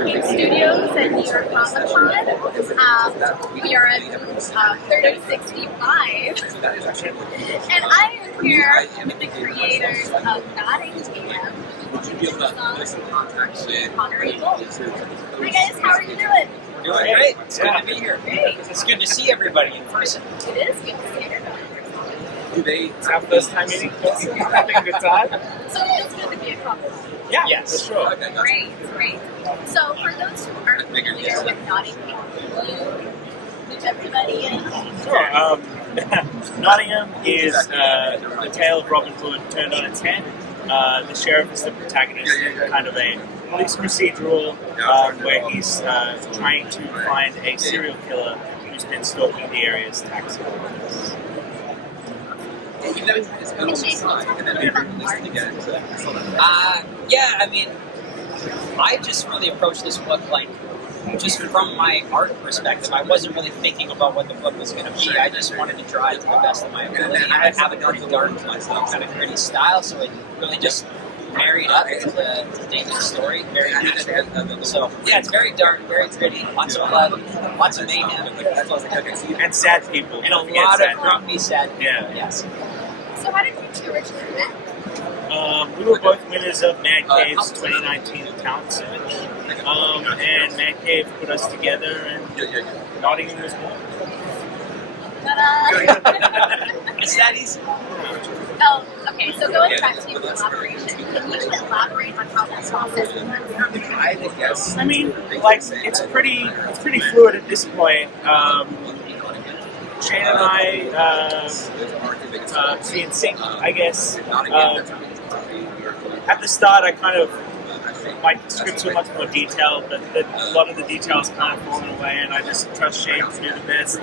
Nottingham Studios at New York Comic Con. We are at 3065, and I am here with the creators of Nottingham, Connery, Volk. Hi guys, how are you doing? Doing great. It's good to be here. Great. It's good to see everybody in person. It is good to see everybody. It's our first time meeting. Having a good time. So it feels good to be a couple. Yeah, Yes. for sure. Great, great. So for those who aren't familiar with Nottingham, will you move everybody in? Sure. Nottingham is the tale of Robin Hood turned on its head. The sheriff is the protagonist in kind of a police procedural where he's trying to find a serial killer who's been stalking the area's tax collectors. Yeah, I mean, I just really approached this book like just from my art perspective. I wasn't really thinking about what the book was going to be. I just wanted to draw it to the best of my ability. I have a pretty dark, kind of gritty style, so it really just married up to David's story very naturally. So yeah, it's very dark, very gritty, lots of blood, lots of mayhem, And sad people. and a lot of grumpy, sad people. Yeah. Yes. So how did you two originally met? We were both winners of Man Cave's 2019 talent search. And Man Cave put us together, and Nottingham was born. Ta-da! It's that easy. Oh, okay, so going back to your collaboration, can you elaborate on how that process works? I mean, like it's pretty fluid at this point. Shane and I be in sync, I guess. At the start, I kind of my scripts were much more detailed, but a lot of the details kind of fallen away, and I just trust Shane to do the best.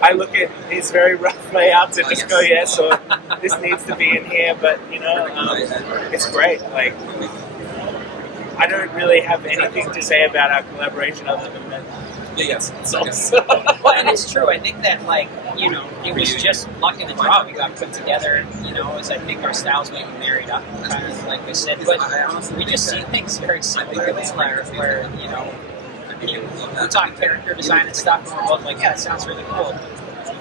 I look at these very rough layouts and just go, yeah, so this needs to be in here, but it's great. Like, I don't really have anything to say about our collaboration other than that. Yes, it's awesome. Well, and it's true. I think that, it was just luck in the draw. We got put together, as I think our styles maybe married up, kind of like I said. But we just see things very similarly, where we talk character design and stuff, and we're both like, yeah, it sounds really cool.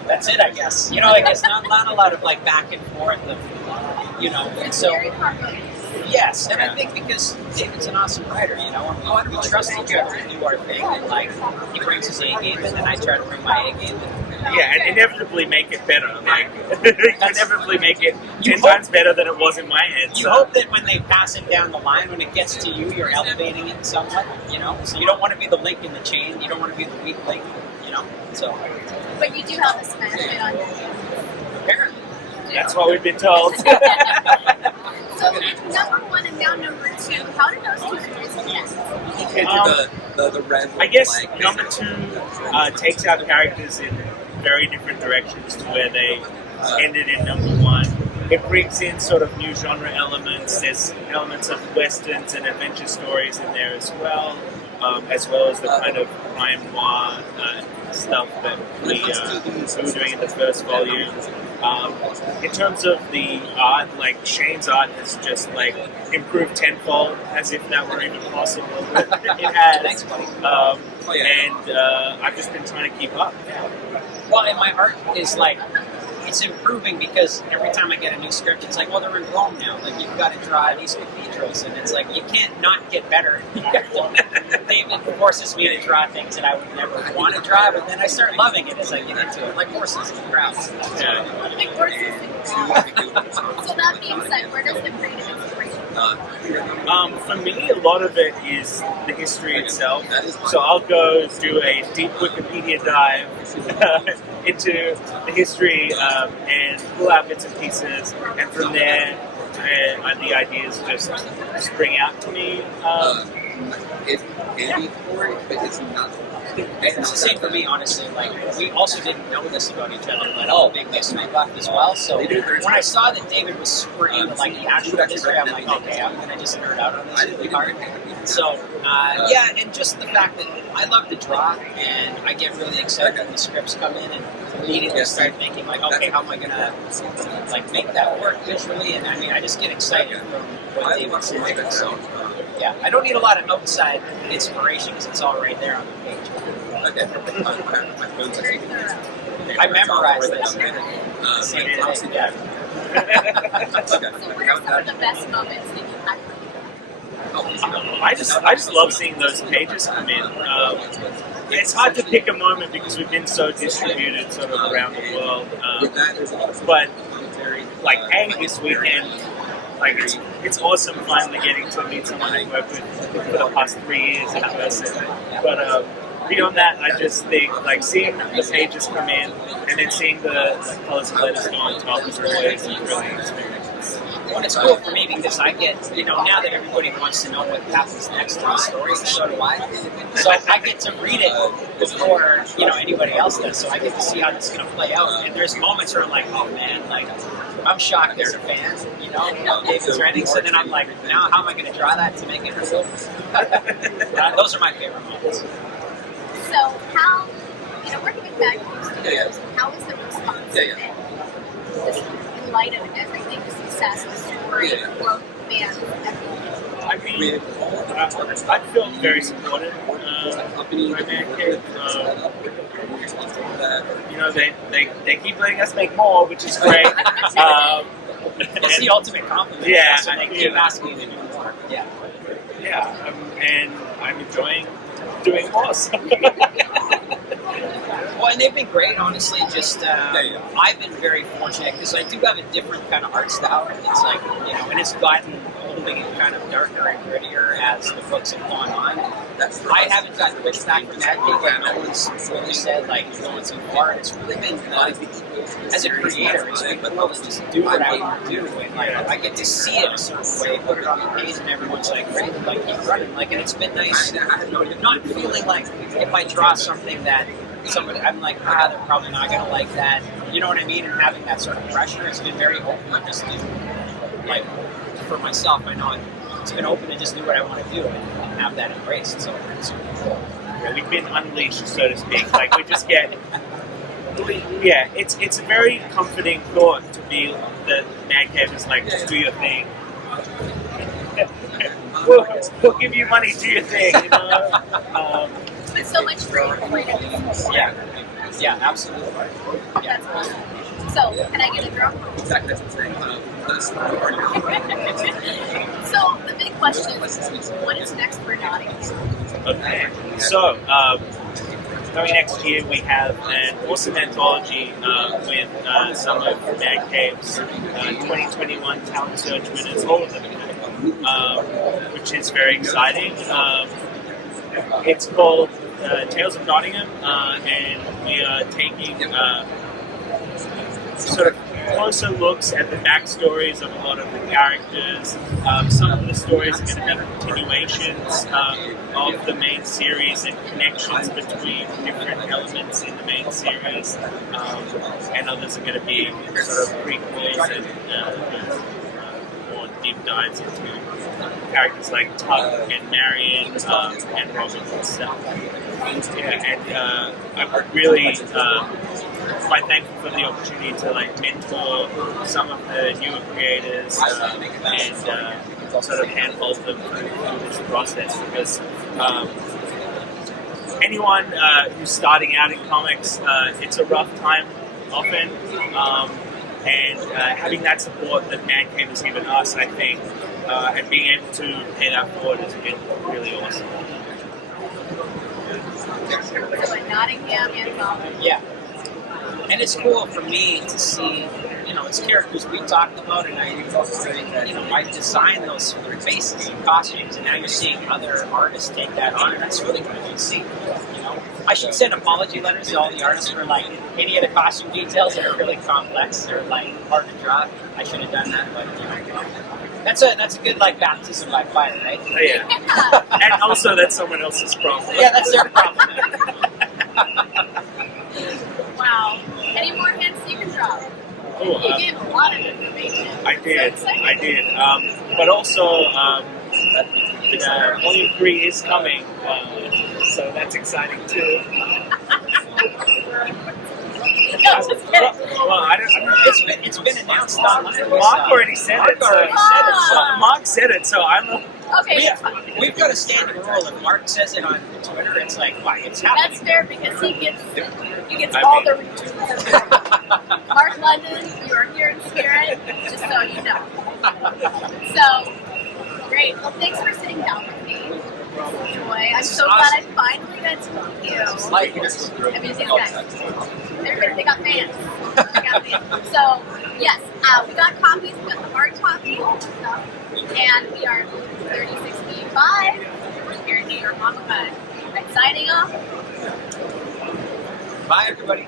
That's it, I guess. It's not a lot of, back and forth of, and so... Yes, and I think because David's an awesome writer, and we trust each other to do our thing, and he brings his A game in, and I try to bring my A game in. Yeah, and inevitably make it better. Inevitably make it 10 times better than it was in my head. You hope that when they pass it down the line, when it gets to you, you're elevating it somewhat, So you don't want to be the link in the chain, you don't want to be the weak link, so. But you do have a smash hit on your hands. Apparently. That's what we've been told. So number one and now number two, how did those two stories connect? I guess number two takes our characters in very different directions to where they ended in number one. It brings in sort of new genre elements. There's elements of westerns and adventure stories in there as well as the kind of crime noir stuff that we were doing in the first volume. In terms of the art, Shane's art has just improved tenfold, as if that were even possible. It has. Thanks, buddy. And I've just been trying to keep up. Well, and my art is it's improving because every time I get a new script, it's well, they're in Rome now. You've got to draw these cathedrals, and it's you can't not get better. David forces me to draw things that I would never want to draw, but then I start loving it as I get into it, like horses and crowds. Yeah. Like horses and crowds. So that being said, where does the creative inspiration come? For me, a lot of it is the history itself. So I'll go do a deep Wikipedia dive into the history and pull out bits and pieces, and from there, the ideas just spring out to me. It can be boring, but it's not. It's the same for me, honestly. We also didn't know this about each other, but I'm a big history buff as well. So when I saw that David was super into the actual history, I'm like, okay, I'm gonna just nerd out on this really hard. So and just the fact that I love to draw, and I get really excited when the scripts come in, and immediately start thinking okay, how am I gonna make that work visually? And I just get excited from what David's doing. So. Yeah, I don't need a lot of outside inspiration because it's all right there on the page. Okay. My phone's Very thorough. I memorized this. Yeah. So what are some of the best moments that you had? I just love seeing those pages come in. It's hard to pick a moment because we've been so distributed sort of around the world. But like this weekend, like it's awesome finally getting to meet someone I've worked with for the past 3 years in person. But beyond that, I just think like seeing the pages come in and then seeing the colours and letters go on top is always a brilliant experience. Well, it's cool for me because I get, now that everybody wants to know what happens next in the story, so do I. So I get to read it before, anybody else does. So I get to see how this is going to play out. And there's moments where I'm like, oh man, like, I'm shocked there's a fan, David's writing. So then I'm like, now how am I going to draw that to make it real? Those are my favorite moments. So how, working with Mad Studios, how is the response been? Just in light of everything, the success, the story, growth, fans, everything. I mean, I feel very supported by Man Cave. They keep letting us make more, which is great. It's the ultimate compliment. Yeah, so they keep asking you to do more. Yeah. Yeah, and I'm enjoying doing more. Well, and they've been great, honestly. Just I've been very fortunate because I do have a different kind of art style. It's like and it's gotten holding it kind of darker and grittier as the books have gone on. I haven't gotten pushback from that. Like no one's really said like you're going too far. It's really been as a creator, it's been cool to just do what I want to do, and like I get to see it a certain way, put it on the page, and everyone's like, "Great, like keep running." Like, and it's been nice, not feeling like if I draw something that somebody, I'm like, they're probably not gonna like that. You know what I mean? And having that sort of pressure has been very open to just do, like, for myself, I know it's been open to just do what I want to do and have that embraced. So it's super cool. Yeah, we've been unleashed, so to speak. Like we just get, it's a very comforting thought to be that Mad Cave is like, just do your thing. We'll give you money, do your thing. But so much freedom. Yeah, absolutely. That's awesome. So, can I get a drum? Exactly. So, the big question is, what is next for Nottingham? Okay, so coming next year we have an awesome anthology with some of Mad Cave's 2021 talent search winners, all of them, which is very exciting. It's called Tales of Nottingham, and we are taking sort of closer looks at the backstories of a lot of the characters. Some of the stories are going to be continuations of the main series and connections between different elements in the main series, and others are going to be sort of prequels and more deep dives into characters like Tuck and Marion and Robin and stuff. I'm really quite thankful for the opportunity to mentor some of the newer creators and sort of handhold them through this process, because anyone who's starting out in comics, it's a rough time often, and having that support that Mad Cave has given us, I think, and being able to pay that forward has been really awesome. So, in Nottingham and Yeah. And it's cool for me to see, it's characters we talked about, and I designed those faces and costumes, and now you're seeing other artists take that on, and that's really good to see. I should send apology letters to all the artists for any of the costume details that are really complex or hard to draw. I should have done that, but that's a good baptism by fire, right? Oh, yeah. And also that's someone else's problem. Yeah, that's their problem. wow. Any more hints you can drop? Cool. You gave a lot of information. I did. But also, Volume 3 is coming, so that's exciting too. No, just kidding. Well, I don't It's been announced online. Mark already said it. Mark already said it. Mark said it, so I'm Okay, it's fine. We've got a standing rule. If Mark says it on Twitter, it's like, why? It's That's happening. fair because he gets all the retweets. Mark London, you are here in spirit, just so you know. So, great. Well, thanks for sitting down with me. Joy. I'm so glad I finally got to meet you. I mean, these guys, they got fans. They got fans. So, yes, we got copies. We got the hard copy, and we are 36B5 here in New York on the Signing off. Bye, everybody.